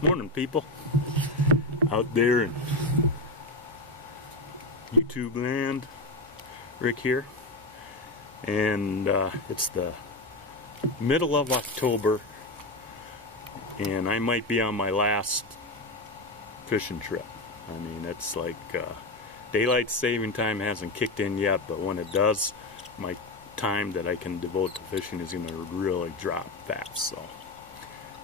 Morning, people out there in YouTube land. Rick here, and it's the middle of October, and I might be on my last fishing trip. I mean, it's like daylight saving time hasn't kicked in yet, but when it does, my time that I can devote to fishing is going to really drop fast. So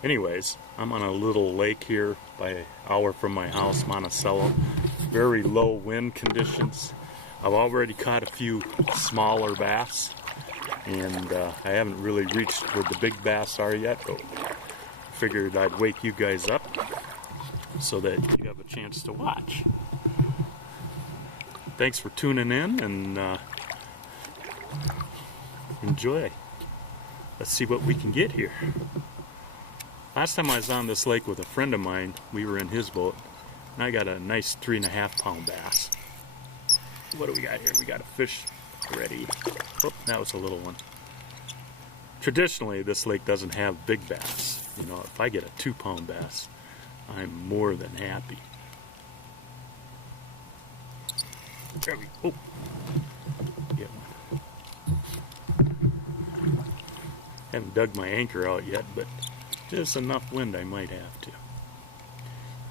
anyways, I'm on a little lake here by an hour from my house, Monticello. Very low wind conditions. I've already caught a few smaller bass, and I haven't really reached where the big bass are yet, but figured I'd wake you guys up so that you have a chance to watch. Thanks for tuning in, and enjoy. Let's see what we can get here. Last time I was on this lake with a friend of mine, we were in his boat, and I got a nice 3.5 pound bass. What do we got here? We got a fish already. Oh, that was a little one. Traditionally, this lake doesn't have big bass. You know, if I get a 2 pound bass, I'm more than happy. There we go. Get one. Haven't dug my anchor out yet, but just enough wind I might have to.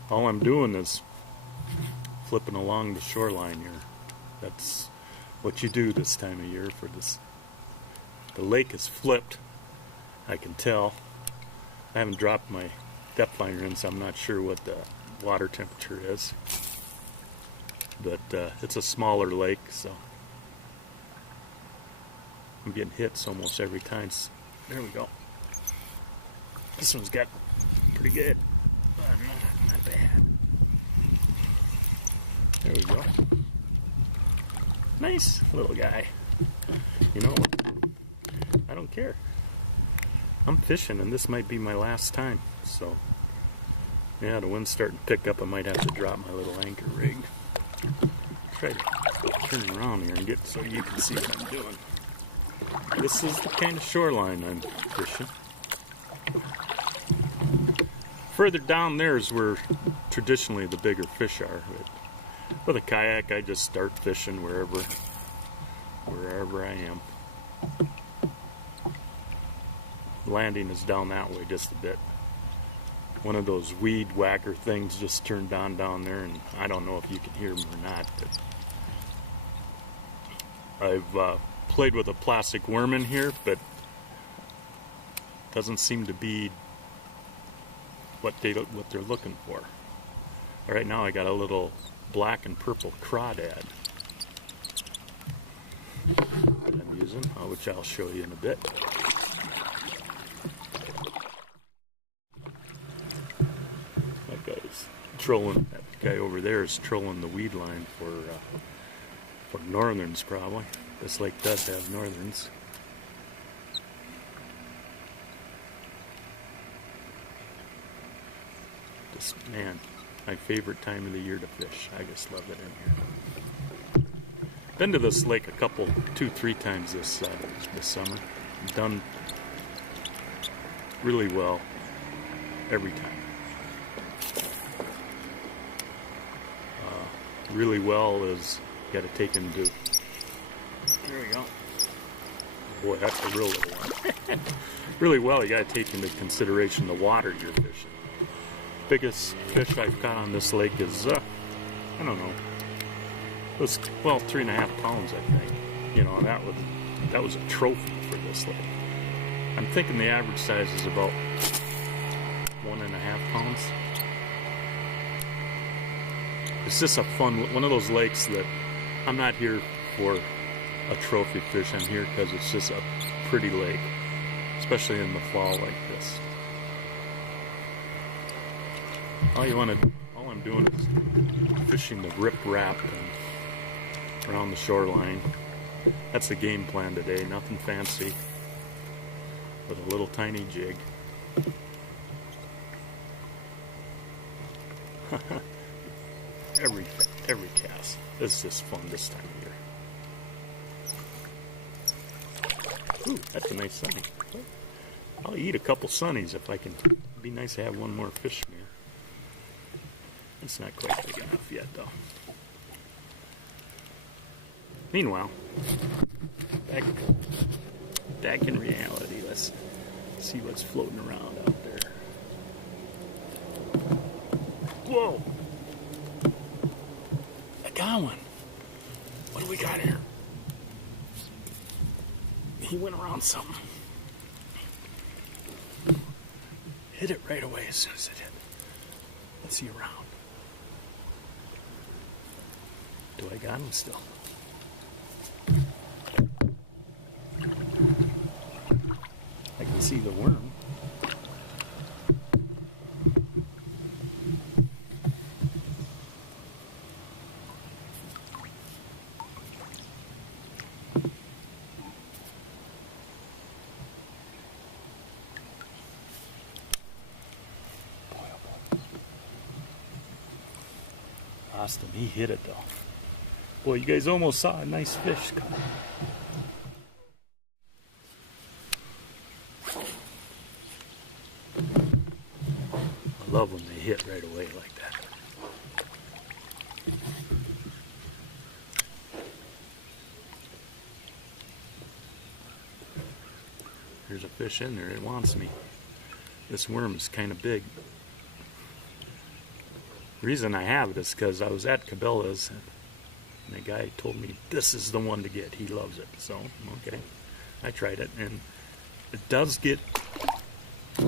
All I'm doing is flipping along the shoreline here. That's what you do this time of year for this. The lake is flipped, I can tell. I haven't dropped my depth finder in, so I'm not sure what the water temperature is. But it's a smaller lake, so I'm getting hits almost every time. There we go. This one's got pretty good. Not bad. There we go. Nice little guy. You know, I don't care. I'm fishing, and this might be my last time. So, yeah, the wind's starting to pick up. I might have to drop my little anchor rig. Try to turn around here and get so you can see what I'm doing. This is the kind of shoreline I'm fishing. Further down there is where traditionally the bigger fish are. But with a kayak, I just start fishing wherever I am. Landing is down that way just a bit. One of those weed whacker things just turned on down there, and I don't know if you can hear them or not, but I've played with a plastic worm in here, but doesn't seem to be what they're looking for. Right now I got a little black and purple crawdad that I'm using, which I'll show you in a bit. That guy over there is trolling the weed line for northerns, probably. This lake does have northerns. This, man, my favorite time of the year to fish. I just love it in here. Been to this lake 2-3 times this summer. Done really well every time. Really well is got to take into. There we go. Boy, that's a real little one. Really well, you got to take into consideration the water you're fishing. Biggest fish I've caught on this lake is I don't know. It was 3.5 pounds, I think. You know, that was a trophy for this lake. I'm thinking the average size is about 1.5 pounds. It's just a fun, one of those lakes that I'm not here for a trophy fish. I'm here because it's just a pretty lake, especially in the fall like this. All I'm doing is fishing the rip-rap and around the shoreline. That's the game plan today. Nothing fancy, with a little tiny jig. Every cast. It's just fun this time of year. Ooh, that's a nice sunny. I'll eat a couple sunnies if I can. It'd be nice to have one more fish from here. It's not quite big enough yet, though. Meanwhile, back in reality, let's see what's floating around out there. Whoa! I got one. What do we got here? He went around something. Hit it right away as soon as it hit. Let's see around. Do I got him still? I can see the worm. Lost him. He hit it though. Boy, you guys almost saw a nice fish come. I love when they hit right away like that. There's a fish in there. It wants me. This worm is kind of big. The reason I have it is because I was at Cabela's and the guy told me this is the one to get. He loves it. So, okay. I tried it and it does get a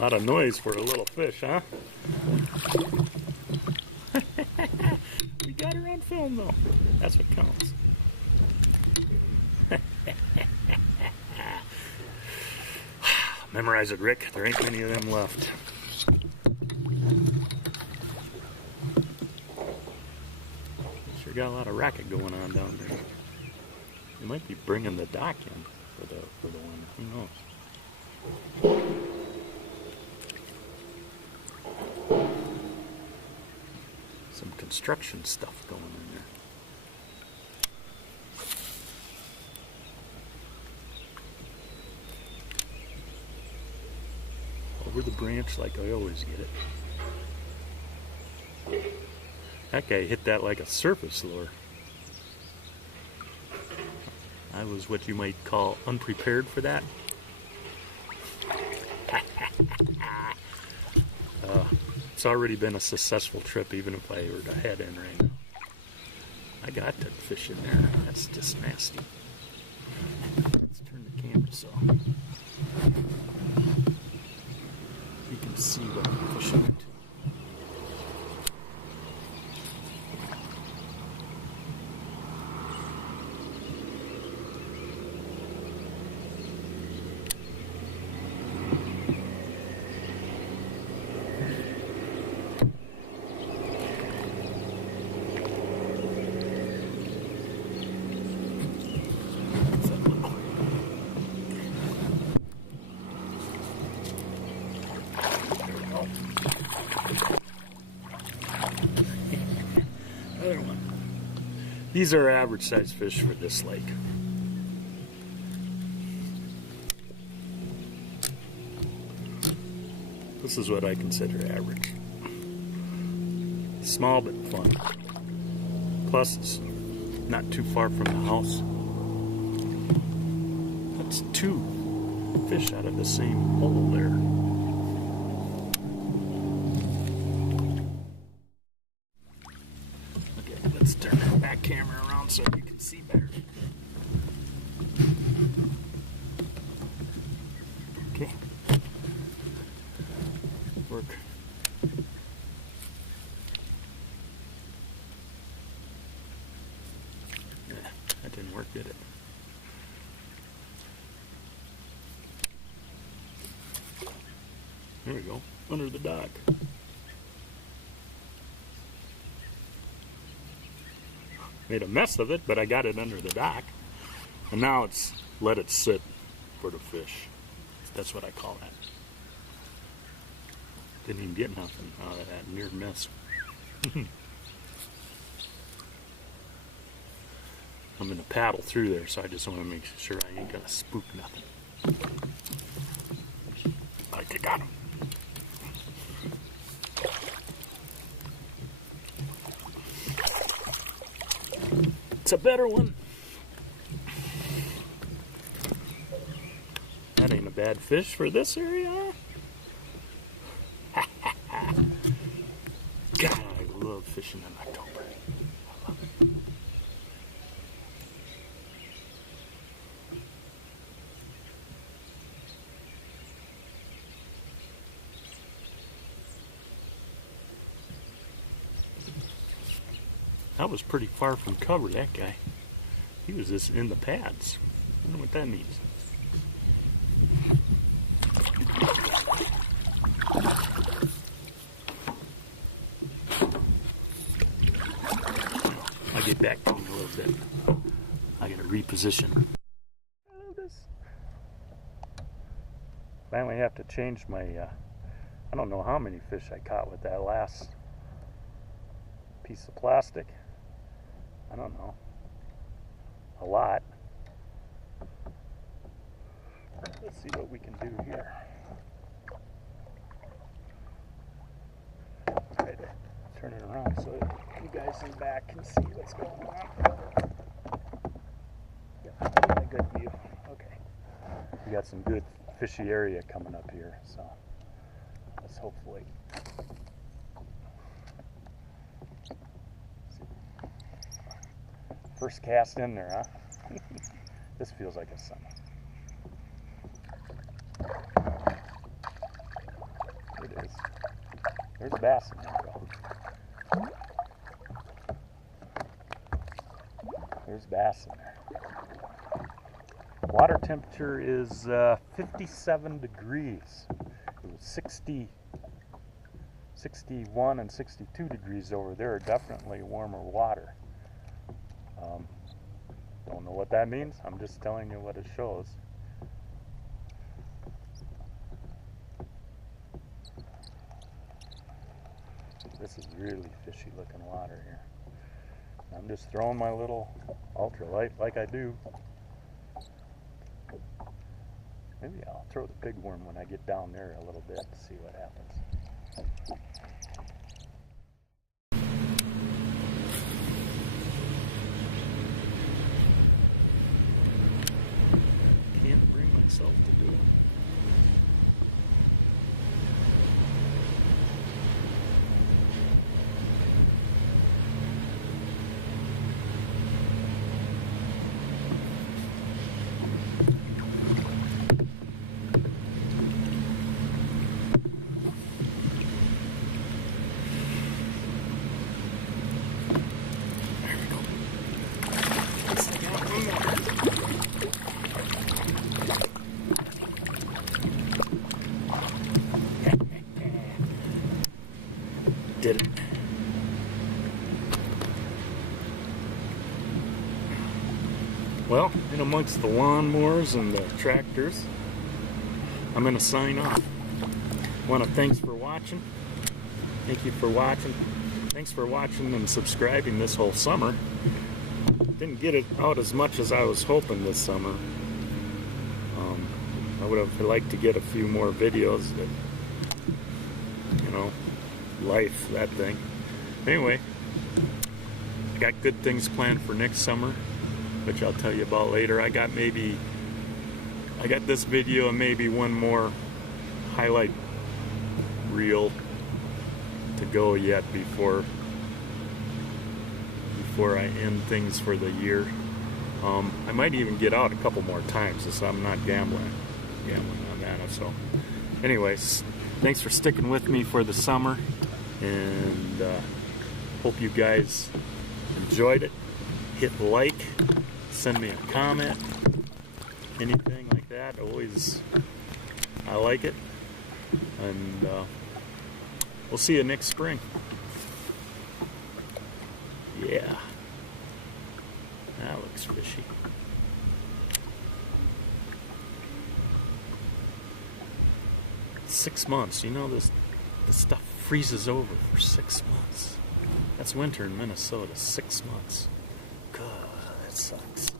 lot of noise for a little fish, huh? We got her on film though. That's what counts. Memorize it, Rick. There ain't many of them left. Sure got a lot of racket going on down there. You might be bringing the dock in for the winter. Who knows? Some construction stuff going in there. Over the branch like I always get it. That guy hit that like a surface lure. I was what you might call unprepared for that. It's already been a successful trip even if I were to head in right now. I got that fish in there. That's just nasty. Let's turn the camera so you can see what I'm fishing into. Another one. These are average size fish for this lake. This is what I consider average. Small but fun. Plus it's not too far from the house. That's 2 fish out of the same hole there. Let's turn that back camera around so you can see better. Okay. Work. Yeah, that didn't work, did it? There we go. Under the dock. Made a mess of it, but I got it under the dock. And now it's let it sit for the fish. That's what I call that. Didn't even get nothing out of that near miss. I'm going to paddle through there, so I just want to make sure I ain't going to spook nothing. I think I got him. It's a better one. That ain't a bad fish for this area. God, I love fishing in October. I love it. That was pretty far from cover, that guy. He was just in the pads. I wonder what that means. I'll get back to you in a little bit. I gotta reposition. I love this. Finally have to change my, I don't know how many fish I caught with that last piece of plastic. I don't know. A lot. Let's see what we can do here. Try to turn it around so you guys in the back can see what's going on. Yeah, a good view. Okay. We got some good fishy area coming up here, so let's hopefully. First cast in there, huh? This feels like a summer. It is. There's bass in there, bro. There's bass in there. Water temperature is 57 degrees. It was 61 and 62 degrees over there. Definitely warmer water. Don't know what that means. I'm just telling you what it shows. This is really fishy looking water here. I'm just throwing my little ultralight like I do. Maybe I'll throw the big worm when I get down there a little bit to see what happens. Can't bring myself to do it. Did it. Well, in amongst the lawnmowers and the tractors, I'm going to sign off. Want to thanks for watching. Thank you for watching. Thanks for watching and subscribing this whole summer. Didn't get it out as much as I was hoping this summer. I would have liked to get a few more videos that, you know, life, that thing. Anyway, I got good things planned for next summer, which I'll tell you about later. I got this video and maybe one more highlight reel to go yet before I end things for the year. I might even get out a couple more times, so I'm not gambling on that. So anyways, thanks for sticking with me for the summer, and hope you guys enjoyed it. Hit like, send me a comment, anything like that. I like it, and we'll see you next spring. Yeah, that looks fishy. It's 6 months. You know, this stuff freezes over for 6 months. That's winter in Minnesota. 6 months. God, that's sucks.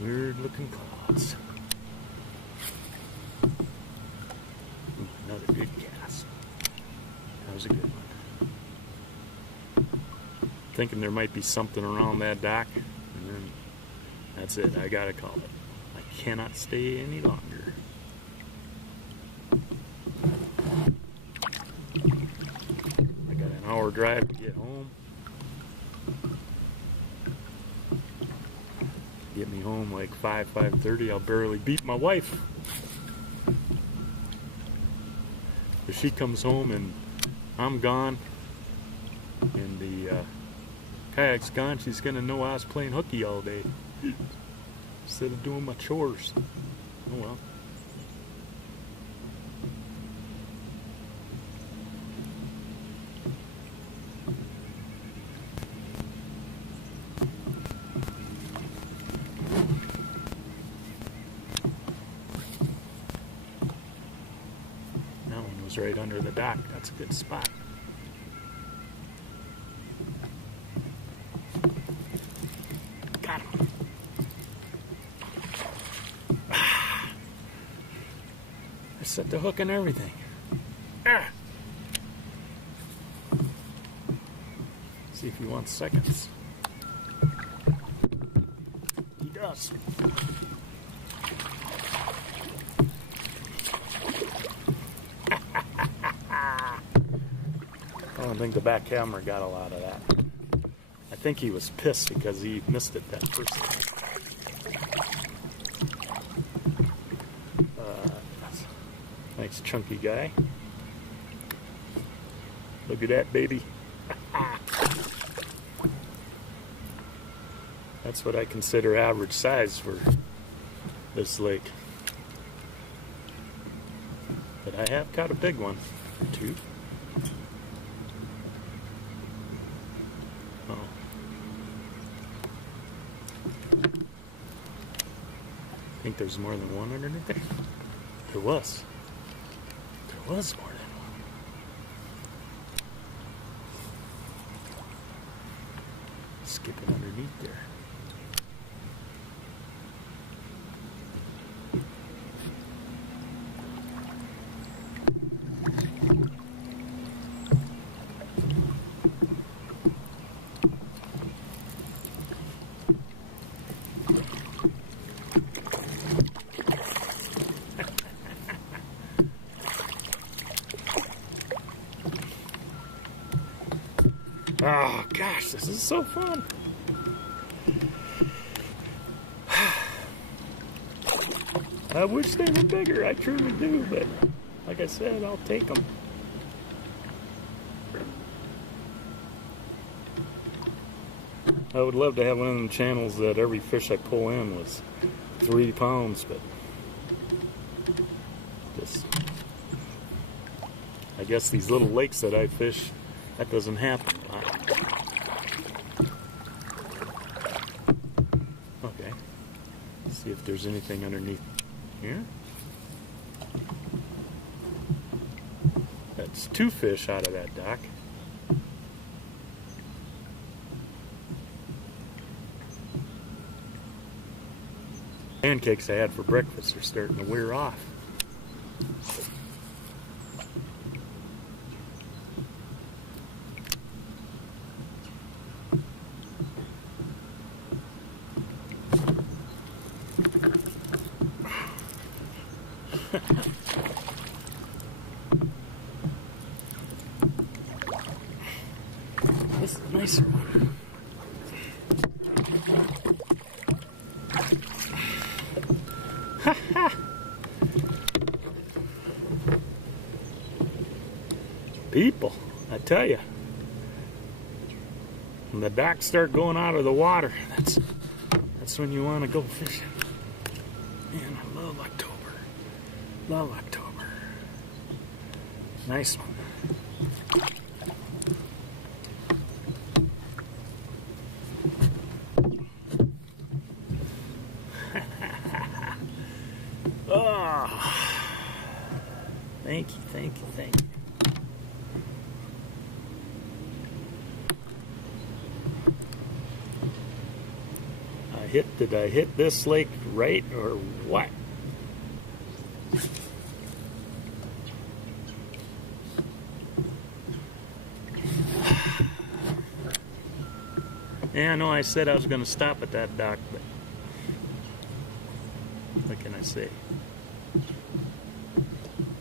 Weird looking clouds. Ooh, another good cast. That was a good one. Thinking there might be something around that dock, and then that's it. I gotta call it. I cannot stay any longer. I got an hour drive to get home. Get me home like 5:30. I'll barely beat my wife. If she comes home and I'm gone and the kayak's gone, she's gonna know I was playing hooky all day instead of doing my chores. Oh well. That one was right under the dock. That's a good spot. Got him. I set the hook and everything. See if he wants seconds. He does. I don't think the back camera got a lot of that. I think he was pissed because he missed it that first time. Nice chunky guy. Look at that baby. That's what I consider average size for this lake. But I have caught a big one or two. Oh. I think there's more than one underneath there. There was. There was more than one. Skipping underneath there. Oh gosh, this is so fun. I wish they were bigger, I truly do, but like I said, I'll take them. I would love to have one of them channels that every fish I pull in was 3 pounds, but just, I guess these little lakes that I fish, that doesn't happen. Okay, let's see if there's anything underneath here. That's 2 fish out of that dock. Pancakes I had for breakfast are starting to wear off. This is a nicer one. People, I tell you, when the docks start going out of the water, that's when you want to go fishing. Man, I love October. Love October. Nice one. Oh. Thank you, thank you, thank you. Did I hit this lake right or what? Yeah, I know I said I was going to stop at that dock, but what can I say?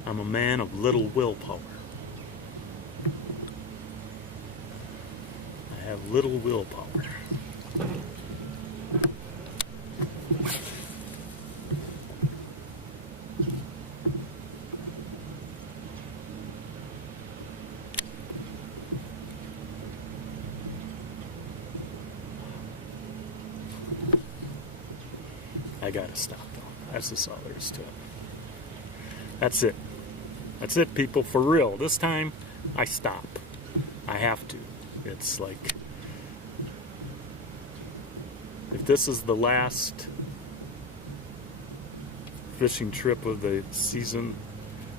I'm a man of little willpower. I have little willpower. I gotta stop though. That's just all there is to it. That's it. That's it, people, for real. This time, I stop. I have to. It's like, if this is the last fishing trip of the season,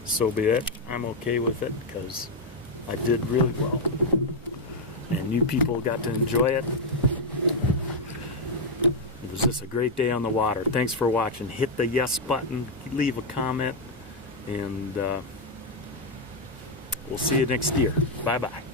so be it. I'm okay with it because I did really well. And you people got to enjoy it. It was just a great day on the water. Thanks for watching. Hit the yes button, leave a comment, and we'll see you next year. Bye-bye.